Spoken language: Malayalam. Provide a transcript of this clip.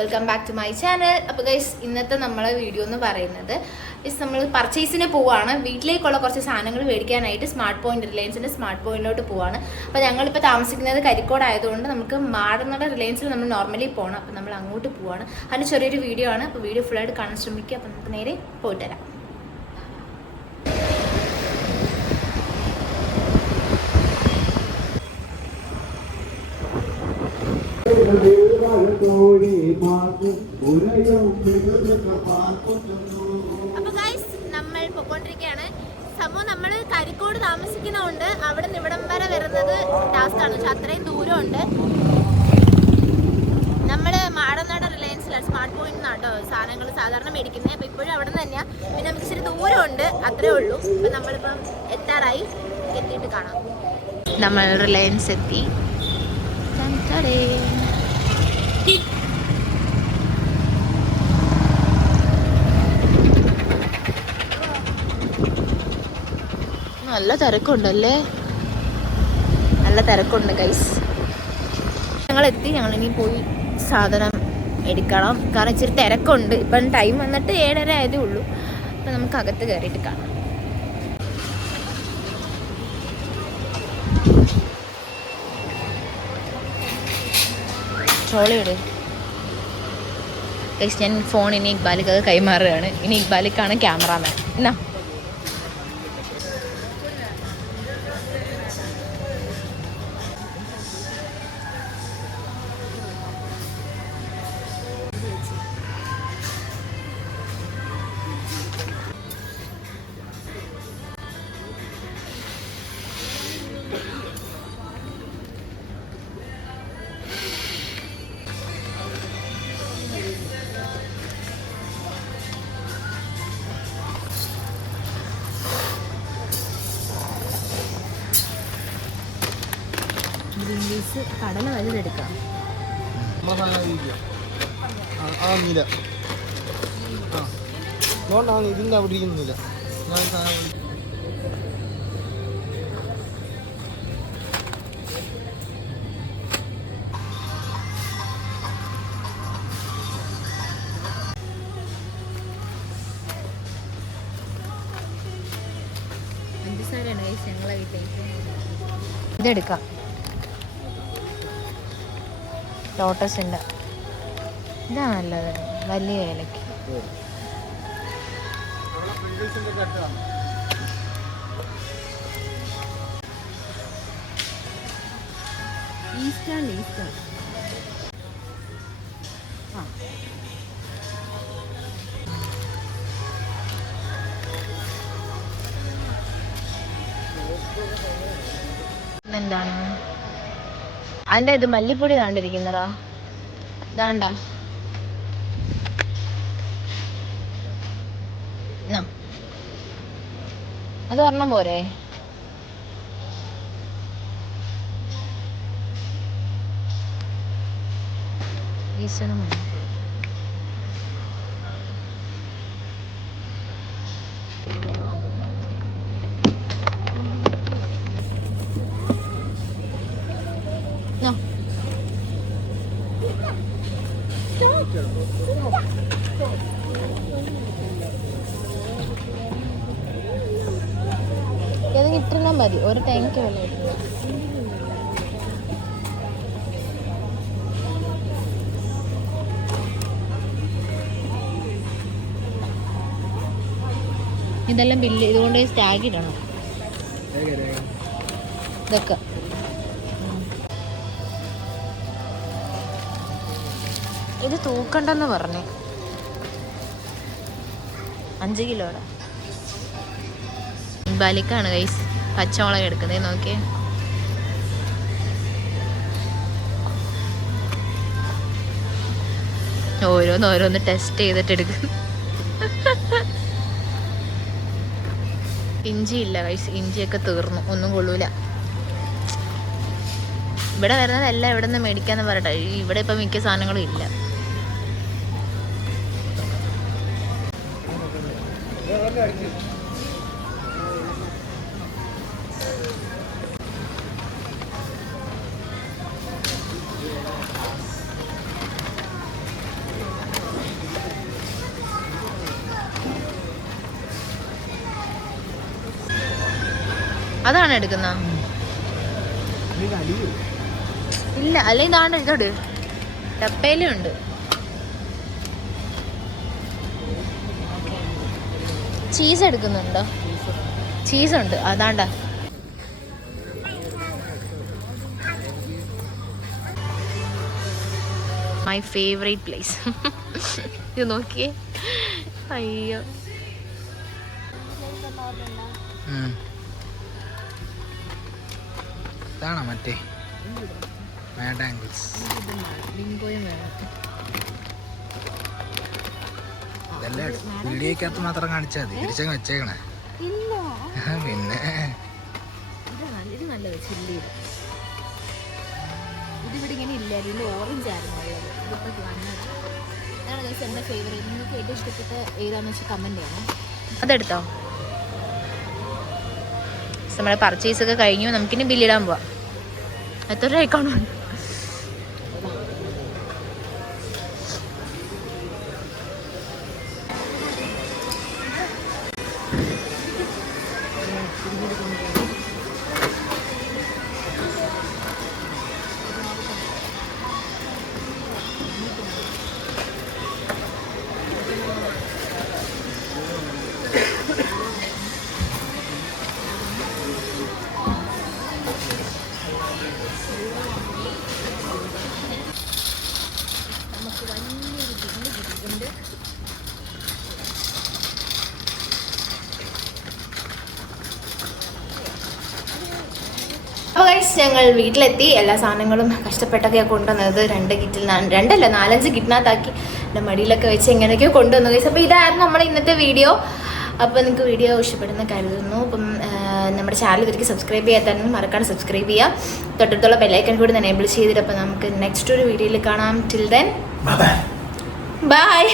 Welcome back to my channel. അപ്പോൾ ഗൈസ്, ഇന്നത്തെ നമ്മളെ വീഡിയോ എന്ന് പറയുന്നത് നമ്മൾ പർച്ചേസിന് പോവുകയാണ്. വീട്ടിലേക്കുള്ള കുറച്ച് സാധനങ്ങൾ മേടിക്കാനായിട്ട് സ്മാർട്ട് പോയിന്റ്, റിലയൻസിൻ്റെ സ്മാർട്ട് പോയിന്റിലോട്ട് പോവുകയാണ്. അപ്പോൾ ഞങ്ങളിപ്പോൾ താമസിക്കുന്നത് കരിക്കോട് ആയതുകൊണ്ട് നമുക്ക് മാടനട റിലയൻസിൽ നമ്മൾ നോർമലി പോകണം. അപ്പോൾ നമ്മൾ അങ്ങോട്ട് പോവുകയാണ്. അതിന് ചെറിയൊരു വീഡിയോ ആണ്. അപ്പോൾ വീഡിയോ ഫുള്ളായിട്ട് കാണാൻ ശ്രമിക്കുക. അപ്പോൾ നമുക്ക് നേരെ പോയിട്ട് വരാം. അപ്പൊ ഗൈസ്, നമ്മൾ പൊക്കോണ്ടിരിക്കുകയാണ്. സംഭവം നമ്മൾ കരിക്കോട് താമസിക്കുന്നതുകൊണ്ട് അവിടെ നിന്ന് ഇവിടം വരെ വരുന്നത് ടാസ്ക്കാണ്. പക്ഷെ അത്രയും ദൂരമുണ്ട്. നമ്മൾ മാടനാട് റിലയൻസിലാണ്, സ്മാർട്ട് പോയിന്റ് നാട്ടോ സാധനങ്ങൾ സാധാരണ മേടിക്കുന്നത്. അപ്പോൾ ഇപ്പോഴും അവിടെ നിന്ന് തന്നെയാണ്. പിന്നെ നമുക്ക് ഇച്ചിരി ദൂരമുണ്ട്, അത്രേ ഉള്ളൂ. അപ്പം നമ്മളിപ്പം എത്താറായി, എത്തിയിട്ട് കാണാം. നമ്മൾ റിലയൻസ് എത്തി. നല്ല തിരക്കുണ്ടല്ലേ, നല്ല തിരക്കുണ്ട് ഗൈസ്. ഞങ്ങളെത്തി. ഞങ്ങളിനി പോയി സാധനം എടുക്കണം. കാരണം ഇച്ചിരി തിരക്കുണ്ട്. ഇപ്പം ടൈം വന്നിട്ട് 7:30 ആയതേ ഉള്ളൂ. അപ്പം നമുക്ക് അകത്ത് കയറിയിട്ട് കാണാം. ട്രോളിയോട് ഗൈസ്, ഞാൻ ഫോൺ ഇനി ഇക്ബാലിക്ക് അത് കൈമാറുകയാണ്. ഇനി ഇക്ബാലിക്കാണ് ക്യാമറാമാൻ. എന്നാ കടല വലുതെടുക്കാം. ഇതിന്റെ അവിടെ ഇരിക്കുന്നില്ല. ഞങ്ങളെ വീട്ടിലേക്ക് ഇതെടുക്കാം. ലോട്ടസിൻ്റെ ഇതാ നല്ലത്, വലിയ ഏലയ്ക്ക്. ഈസ്റ്റേൺ ആ എന്താണ് അതിൻ്റെ ഇത് മല്ലിപ്പൊടി താണ്ടിരിക്കുന്നതാ. ഇതാണ്ട അത് പറഞ്ഞ പോരെ. ഈശ്വരൻ ഇത് കിട്ടുന്ന മതി. ഒരു തേങ്ങയ്ക്ക് വില കിട്ടുക. ഇതെല്ലാം ബില്ല് ഇതുകൊണ്ട് സ്റ്റാഗ് ഇടണം. ഇതൊക്കെ ഇത് തൂക്കണ്ടെന്ന് പറഞ്ഞു. 5 കിലോയുടെ ബാലിക്കാണ് ഗൈസ് പച്ചമുളക് എടുക്കുന്നത്. നോക്കിയേ, ഓരോന്ന് ടെസ്റ്റ് ചെയ്തിട്ട് എടുക്കും. ഇഞ്ചി ഇല്ല ഗൈസ്, ഇഞ്ചിയൊക്കെ തീർന്നു, ഒന്നും കൊള്ളൂല. ഇവിടെ വരുന്നതെല്ലാം ഇവിടെ നിന്ന് മേടിക്കാന്ന് പറയട്ടെ. ഇവിടെ ഇപ്പം മിക്ക സാധനങ്ങളും ഇല്ല. അതാണ് എടുക്കുന്ന ഇല്ല അല്ലെ ഇതാണ് ഇതോട് ഡപ്പയിലും ഉണ്ട്. ചീസ് എടുക്കുന്നുണ്ടോ? ചീസുണ്ട് അതാണ്ട. My favourite place. ഇത് നോക്കിയേ. അയ്യോ ഇതാണോ മറ്റേ വീഡിയോക്കകത്ത് മാത്രം കാണിച്ചാൽ മതി. തിരിച്ചങ്ങ് വെച്ചേക്കണേ. പിന്നെ ഇത് നല്ലത് ചില്ലി. ഇതിവിടെ ഇങ്ങനെ ഇല്ല, ഇതിൻ്റെ ഓറഞ്ച് ആയിരുന്നു ഉള്ളത്. ഇതിപ്പോൾ വന്നത് അതാണ് ഗൈസ് എൻ്റെ ഫേവറേറ്റ്. നിങ്ങൾക്ക് ഏറ്റവും ഇഷ്ടപ്പെട്ട ഏതാണെന്ന് വെച്ചാൽ കമൻറ്റ് ചെയ്യണം. അതെടുത്തോ? നമ്മുടെ പർച്ചേസ് ഒക്കെ കഴിഞ്ഞു. നമുക്കിനി ബില്ലിടാൻ പോവാം. എത്ര രൂപ അക്കൗണ്ട്? അപ്പോൾ ഗൈസ് ഞങ്ങൾ വീട്ടിലെത്തി. എല്ലാ സാധനങ്ങളും കഷ്ടപ്പെട്ടൊക്കെ കൊണ്ടുവന്നത് 2 കിറ്റിൽ 4-5 കിറ്റിനകത്താക്കി എൻ്റെ മടിയിലൊക്കെ വെച്ച് എങ്ങനെയൊക്കെയോ കൊണ്ടുവന്നു ഗൈസ്. അപ്പോൾ ഇതായിരുന്നു നമ്മുടെ ഇന്നത്തെ വീഡിയോ. അപ്പോൾ നിങ്ങൾക്ക് വീഡിയോ ഇഷ്ടപ്പെടുന്ന കരുതുന്നു. അപ്പം നമ്മുടെ ചാനൽ ഇവർക്ക് സബ്സ്ക്രൈബ് ചെയ്യാത്തന്നെ മറക്കാണ്ട് സബ്സ്ക്രൈബ് ചെയ്യുക. തൊട്ടടുത്തുള്ള ബെല്ലൈക്കൺ കൂടി എനേബിൾ ചെയ്തിട്ട് അപ്പോൾ നമുക്ക് നെക്സ്റ്റ് ഒരു വീഡിയോയിൽ കാണാം. Till then bye.